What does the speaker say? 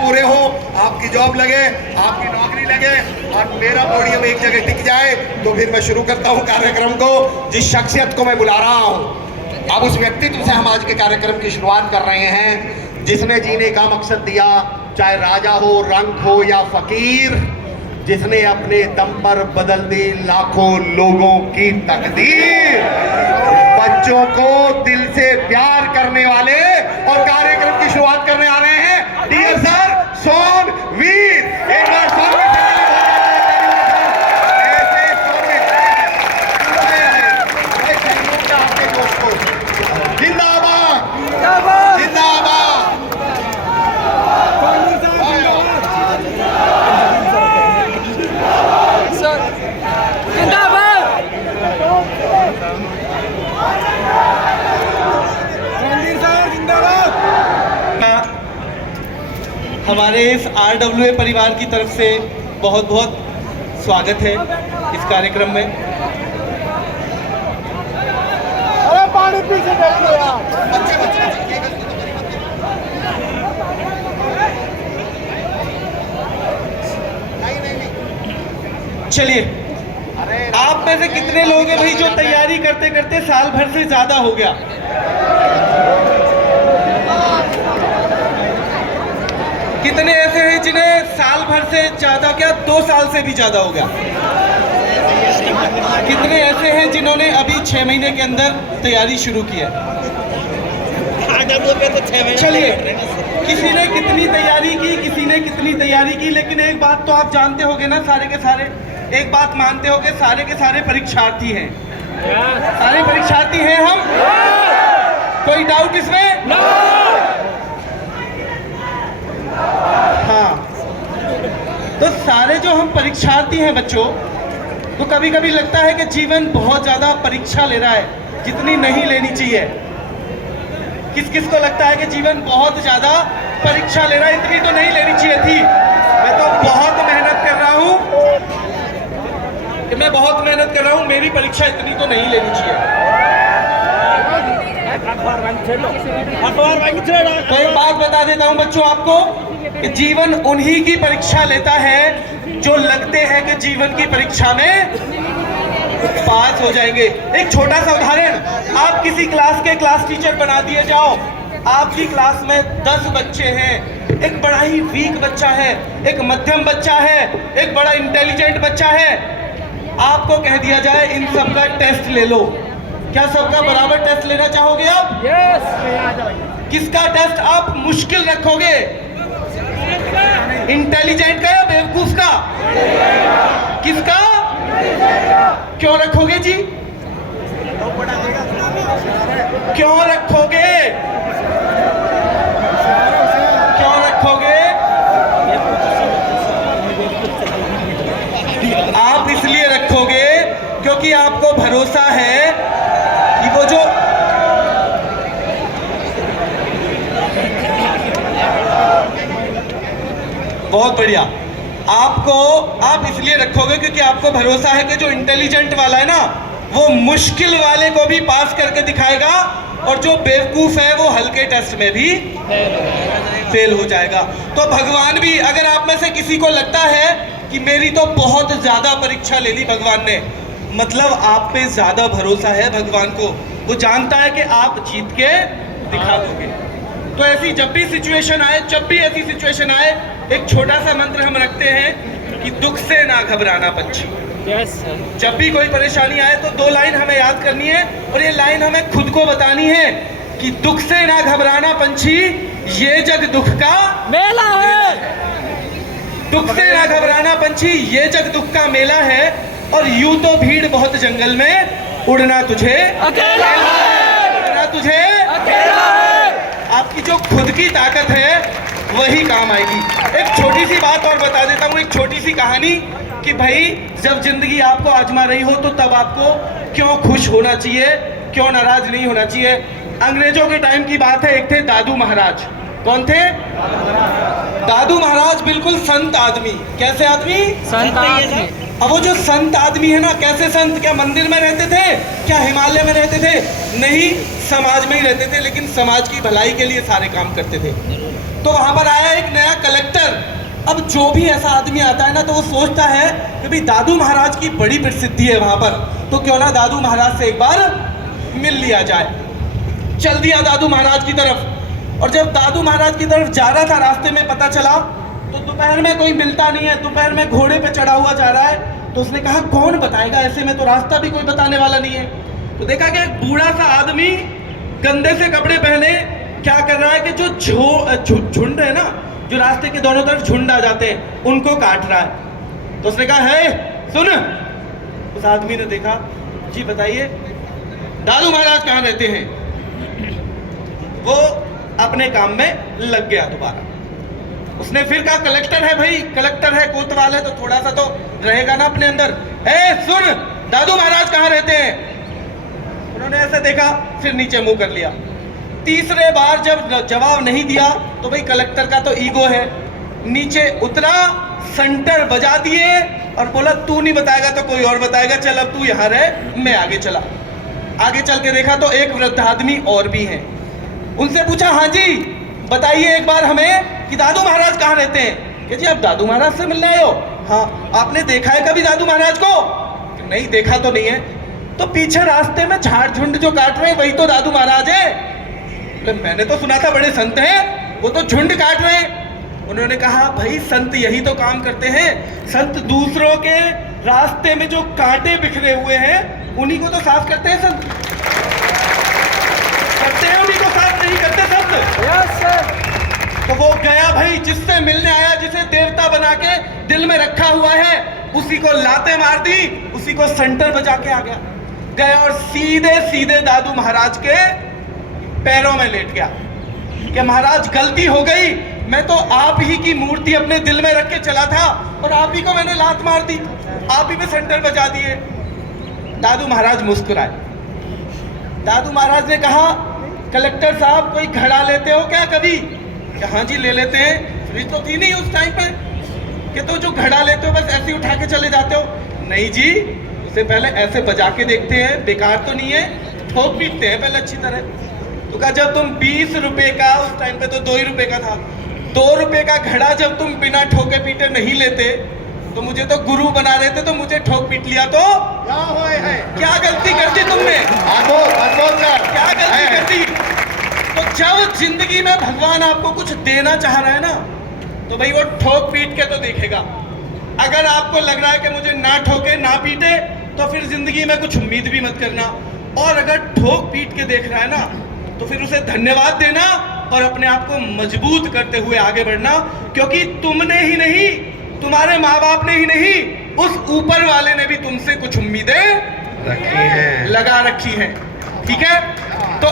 पूरे हो, आपकी जॉब लगे, आपकी नौकरी लगे और मेरा पोडियम एक जगह टिक जाए, तो फिर मैं शुरू करता हूं कार्यक्रम को। जिस शख्सियत को मैं बुला रहा हूं, अब उस व्यक्तित्व से हम आज के कार्यक्रम की शुरुआत कर रहे हैं जिसने जीने का मकसद दिया, चाहे राजा हो, रंग हो या फकीर, जिसने अपने दम पर बदल दी लाखों लोगों की तकदीर, बच्चों को दिल से प्यार करने वाले और कार्यक्रम की शुरुआत करने आ रहे हैं डियर सर सोनवीर। एक बार सोनवीर जिंदाबाद जिंदाबाद। हमारे इस RWA परिवार की तरफ से बहुत बहुत स्वागत है इस कार्यक्रम में। अरे पानी पीछे देखो यार। चलिए, आप में से कितने लोग हैं भाई जो तैयारी करते करते साल भर से ज्यादा हो गया? कितने ऐसे हैं जिन्हें साल भर से ज्यादा, क्या 2 साल से भी ज्यादा हो गया? कितने ऐसे हैं जिन्होंने अभी 6 महीने के अंदर तैयारी शुरू की है? चलिए, किसी ने कितनी तैयारी की, किसी ने कितनी तैयारी की, लेकिन एक बात तो आप जानते होंगे ना सारे के सारे, एक बात मानते होंगे, सारे के सारे परीक्षार्थी हैं। सारे परीक्षार्थी हैं हम, कोई डाउट इसमें? हाँ, तो सारे जो हम परीक्षार्थी हैं बच्चों, तो कभी कभी लगता है कि जीवन बहुत ज्यादा परीक्षा ले रहा है जितनी नहीं लेनी चाहिए। किस किस को लगता है कि जीवन बहुत ज्यादा परीक्षा ले रहा है, इतनी तो नहीं लेनी चाहिए थी? मैं तो बहुत मेहनत कर रहा हूं, मेरी परीक्षा इतनी तो नहीं लेनी चाहिए। तो एक बात बता देता हूं बच्चों आपको कि जीवन उन्हीं की परीक्षा लेता है जो लगते हैं कि जीवन की परीक्षा में पास हो जाएंगे। एक छोटा सा उदाहरण, आप किसी क्लास के क्लास टीचर बना दिए जाओ, आपकी क्लास में 10 बच्चे हैं, एक बड़ा ही वीक बच्चा है, एक मध्यम बच्चा है, एक बड़ा इंटेलिजेंट बच्चा है, आपको कह दिया जाए इन सबका टेस्ट ले लो, क्या सबका बराबर टेस्ट लेना चाहोगे आप? यस। किसका टेस्ट आप मुश्किल रखोगे, इंटेलिजेंट का या बेवकूफ का? किसका? क्यों रखोगे जी? क्यों रखोगे? क्यों रखोगे? आप इसलिए रखोगे क्योंकि आपको भरोसा है कि वो जो बहुत बढ़िया, आप इसलिए रखोगे क्योंकि आपको भरोसा है कि जो इंटेलिजेंट वाला है ना, वो मुश्किल वाले को भी पास करके दिखाएगा और जो बेवकूफ है वो हल्के टेस्ट में भी फेल हो जाएगा। तो भगवान भी, अगर आप में से किसी को लगता है कि मेरी तो बहुत ज्यादा परीक्षा ले ली भगवान ने, मतलब आप पे ज्यादा भरोसा है भगवान को, वो जानता है कि आप जीत के दिखा दोगे। तो ऐसी जब भी सिचुएशन आए, जब भी ऐसी सिचुएशन आए, एक छोटा सा मंत्र हम रखते हैं कि दुख से ना घबराना पंछी। यस। जब भी कोई परेशानी आए तो 2 लाइन हमें याद करनी है और ये लाइन हमें खुद को बतानी है कि दुख से ना घबराना पंछी, ये जग दुख का मेला है। दुख से ना घबराना पंछी, ये जग दुख का मेला है, और यूं तो भीड़ बहुत जंगल में, उड़ना तुझे अकेला है। उड़ना तुझे अकेला है। आपकी जो खुद की ताकत है वही काम आएगी। एक छोटी सी बात और बता देता हूँ, एक छोटी सी कहानी, कि भाई जब जिंदगी आपको आजमा रही हो तो तब आपको क्यों खुश होना चाहिए, क्यों नाराज नहीं होना चाहिए। अंग्रेजों के टाइम की बात है, एक थे दादू महाराज। कौन थे? दादू महाराज बिल्कुल संत आदमी। कैसे आदमी? संत आदमी। अब वो जो संत आदमी है ना, कैसे संत, क्या मंदिर में रहते थे, क्या हिमालय में रहते थे? नहीं, समाज में ही रहते थे, लेकिन समाज की भलाई के लिए सारे काम करते थे। तो वहां पर आया एक नया कलेक्टर। अब जो भी ऐसा आदमी आता है ना, तो वो सोचता है कि भाई दादू महाराज की बड़ी प्रसिद्धि है वहां पर, तो क्यों ना दादू महाराज से एक बार मिल लिया जाए। चल दिया दादू महाराज की तरफ। और जब दादू महाराज की तरफ जा रहा था, रास्ते में पता चला तो दोपहर में कोई मिलता नहीं है, दोपहर में घोड़े पे चढ़ा हुआ जा रहा है। तो उसने कहा कौन बताएगा, ऐसे में तो रास्ता भी कोई बताने वाला नहीं है। तो देखा कि एक बूढ़ा सा आदमी गंदे से कपड़े पहने क्या कर रहा है कि जो झुंड है ना, जो रास्ते के दोनों तरफ झुंड आ जाते हैं, उनको काट रहा है। तो उसने कहा है सुन। उस आदमी ने देखा, जी बताइए दादू महाराज कहाँ रहते हैं? वो अपने काम में लग गया दोबारा। उसने फिर कहा कलेक्टर है भाई, कलेक्टर है, कोतवाल है, तो थोड़ा सा तो रहेगा ना अपने अंदर। सुन, दादू महाराज कहाँ रहते हैं? उन्होंने ऐसे देखा, फिर नीचे मुंह कर लिया। तीसरे बार जब जवाब नहीं दिया तो भाई कलेक्टर का तो ईगो है, नीचे उतरा, सेंटर बजा दिए और बोला तू नहीं बताएगा तो कोई और बताएगा, चल अब तू यहाँ रह, मैं आगे चला। आगे चल के देखा तो एक वृद्ध आदमी और भी हैं। उनसे पूछा, हाँ जी बताइए एक बार हमें कि दादू महाराज कहाँ रहते हैं? कि जी आप दादू महाराज से मिलने आए हो? हाँ। आपने देखा है कभी दादू महाराज को? नहीं देखा तो नहीं है। तो पीछे रास्ते में झाड़ झुंड जो काट रहे हैं वही तो दादू महाराज है। मैंने तो सुना था बड़े संत हैं, वो तो झुंड काट रहे हैं। उन्होंने कहा भाई संत यही तो काम करते हैं, संत दूसरों के रास्ते में जो कांटे बिखरे हुए हैं उन्हीं को तो साफ करते हैं। संत करते हैं, उन्हीं को साफ नहीं करते संत। Yes sir. तो वो गया भाई, जिससे मिलने आया, जिसे देवता बना के दिल में रखा हुआ है, उसी को लाते मार दी, उसी को सेंटर बजा के आ गया और सीधे सीधे दादू महाराज के पैरों में लेट गया कि महाराज गलती हो गई, मैं तो आप ही की मूर्ति अपने दिल में रख के चला था और आप ही को मैंने लात मार दी, आप ही पे सेंटर बजा दिए। दादू महाराज मुस्कुराए। दादू महाराज ने कहा कलेक्टर साहब कोई घड़ा लेते हो क्या कभी? हाँ जी ले लेते हैं। फ्रिज तो थी नहीं उस टाइम पे कि तो जो घड़ा लेते हो बस ऐसे उठा के चले जाते हो? नहीं जी, उससे पहले ऐसे बजा के देखते हैं, बेकार तो नहीं है, ठोक पीटते हैं पहले अच्छी तरह। तो कहा जब तुम 20 रुपए का, उस टाइम पे तो 2 ही रुपए का था, 2 रुपए का घड़ा जब तुम बिना ठोके पीटे नहीं लेते तो मुझे तो गुरु बना रहे थे, तो मुझे ठोक पीट लिया तो क्या हुए है? क्या गलती कर दी तुमने? क्या गलती कर दी? तो जब जिंदगी में भगवान आपको कुछ देना चाह रहा है ना, तो भाई वो ठोक पीट के तो देखेगा। अगर आपको लग रहा है कि मुझे ना ठोके ना पीटे, तो फिर जिंदगी में कुछ उम्मीद भी मत करना। और अगर ठोक पीट के देख रहा है ना, तो फिर उसे धन्यवाद देना और अपने आप को मजबूत करते हुए आगे बढ़ना, क्योंकि तुमने ही नहीं, तुम्हारे माँ बाप ने ही नहीं, उस ऊपर वाले ने भी तुमसे कुछ उम्मीदें रखी हैं, लगा रखी हैं। ठीक है? तो